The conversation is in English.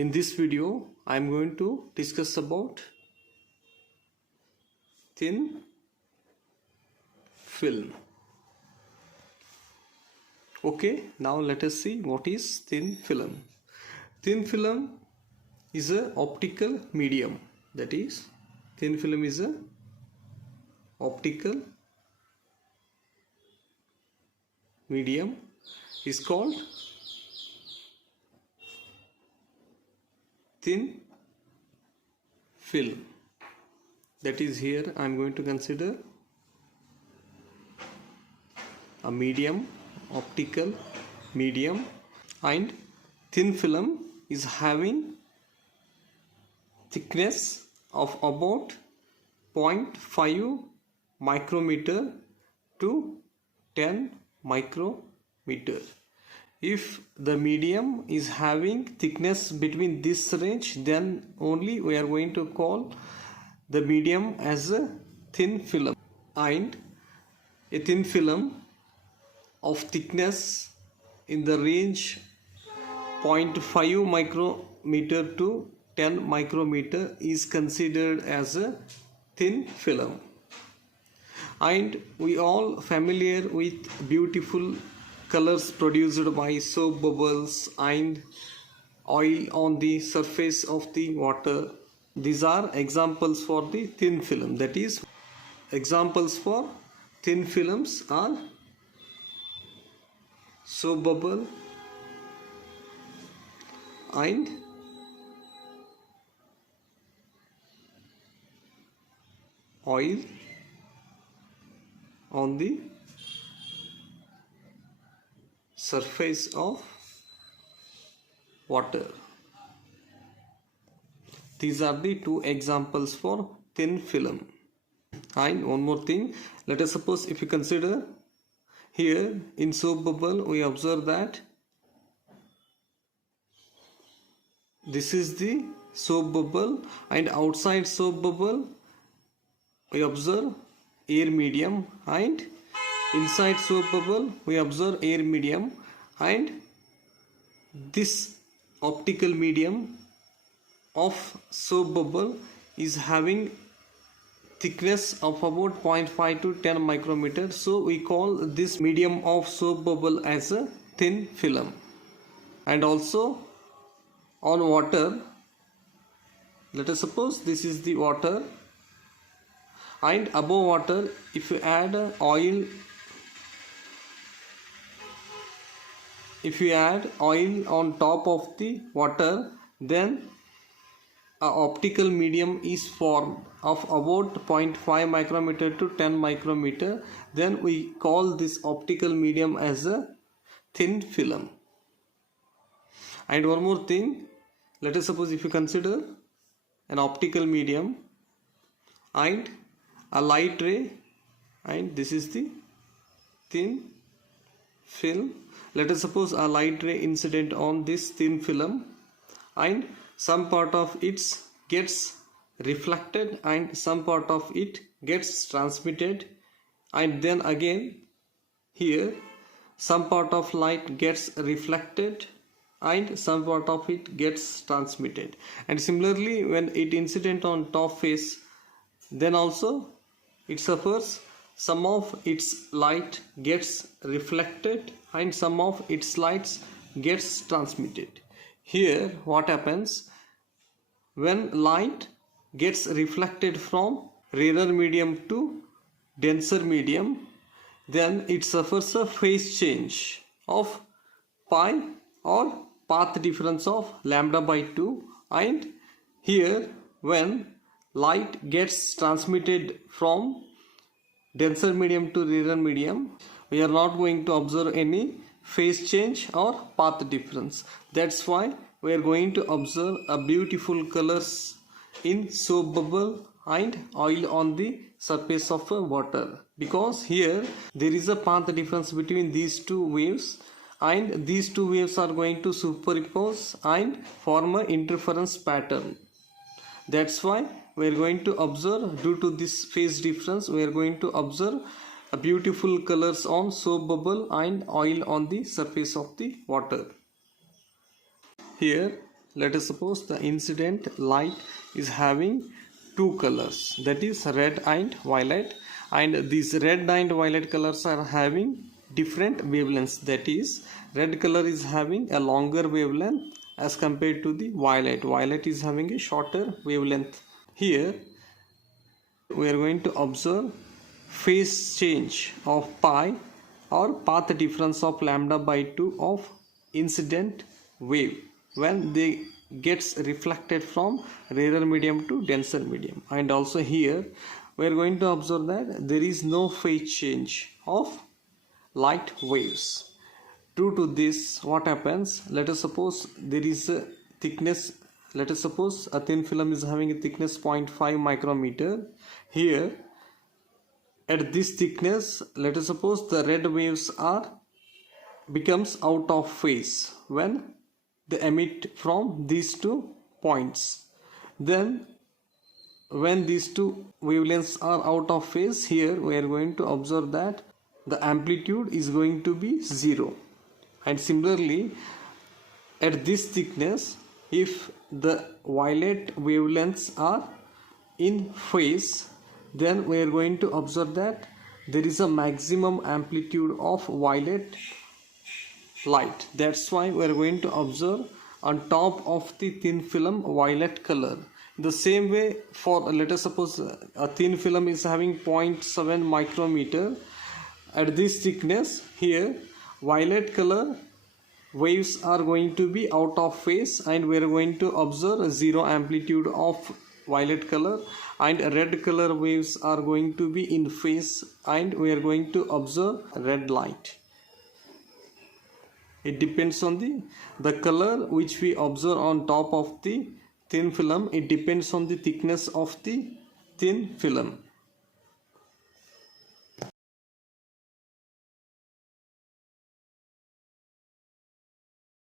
In this video I am going to discuss about thin film. Okay, now let us see what is thin film. Thin film is a optical medium. That is, thin film is a optical medium is called thin film. That is, here I am going to consider a medium, optical medium, and thin film is having thickness of about 0.5 micrometer to 10 micrometer. If the medium is having thickness between this range, then only we are going to call the medium as a thin film. And a thin film of thickness in the range 0.5 micrometer to 10 micrometer is considered as a thin film. And we all familiar with beautiful colors produced by soap bubbles and oil on the surface of the water. These are examples for the thin film. That is, examples for thin films are soap bubble and oil on the surface of water. These are the two examples for thin film. And one more thing, let us suppose if you consider here in soap bubble, we observe that this is the soap bubble, and outside soap bubble we observe air medium, and inside soap bubble we observe air medium, and this optical medium of soap bubble is having thickness of about 0.5 to 10 micrometer. So we call this medium of soap bubble as a thin film. And also on water, let us suppose this is the water, and above water if you add oil, on top of the water, then an optical medium is formed of about 0.5 micrometer to 10 micrometer. Then we call this optical medium as a thin film. And one more thing, let us suppose if you consider an optical medium and a light ray, and this is the thin film. Let us suppose a light ray incident on this thin film, and some part of it gets reflected and some part of it gets transmitted, and then again here some part of light gets reflected and some part of it gets transmitted. And similarly, when it incident on top face, then also it suffers, some of its light gets reflected and some of its lights gets transmitted. Here what happens, when light gets reflected from rarer medium to denser medium, then it suffers a phase change of pi or path difference of lambda by 2. And here when light gets transmitted from denser medium to rarer medium, we are not going to observe any phase change or path difference. That's why we are going to observe a beautiful colors in soap bubble and oil on the surface of water, because here there is a path difference between these two waves, and these two waves are going to superimpose and form an interference pattern. That's why we are going to observe, due to this phase difference, we are going to observe a beautiful colors on soap bubble and oil on the surface of the water. Here let us suppose the incident light is having two colors, that is red and violet, and these red and violet colors are having different wavelengths, that is red color is having a longer wavelength as compared to the violet is having a shorter wavelength. Here we are going to observe phase change of pi or path difference of lambda by 2 of incident wave when they gets reflected from rarer medium to denser medium. And also here we are going to observe that there is no phase change of light waves. Due to this, what happens, let us suppose there is a thickness, let us suppose a thin film is having a thickness 0.5 micrometer. Here at this thickness, let us suppose the red waves are becomes out of phase when they emit from these two points. Then when these two wavelengths are out of phase, here we are going to observe that the amplitude is going to be 0. And similarly at this thickness, if the violet wavelengths are in phase, then we are going to observe that there is a maximum amplitude of violet light. That's why we are going to observe on top of the thin film violet color. The same way for, let us suppose a thin film is having 0.7 micrometer. At this thickness, here violet color waves are going to be out of phase, and we are going to observe 0 amplitude of violet color, and red color waves are going to be in phase, and we are going to observe red light. It depends on the color which we observe on top of the thin film. It depends on the thickness of the thin film.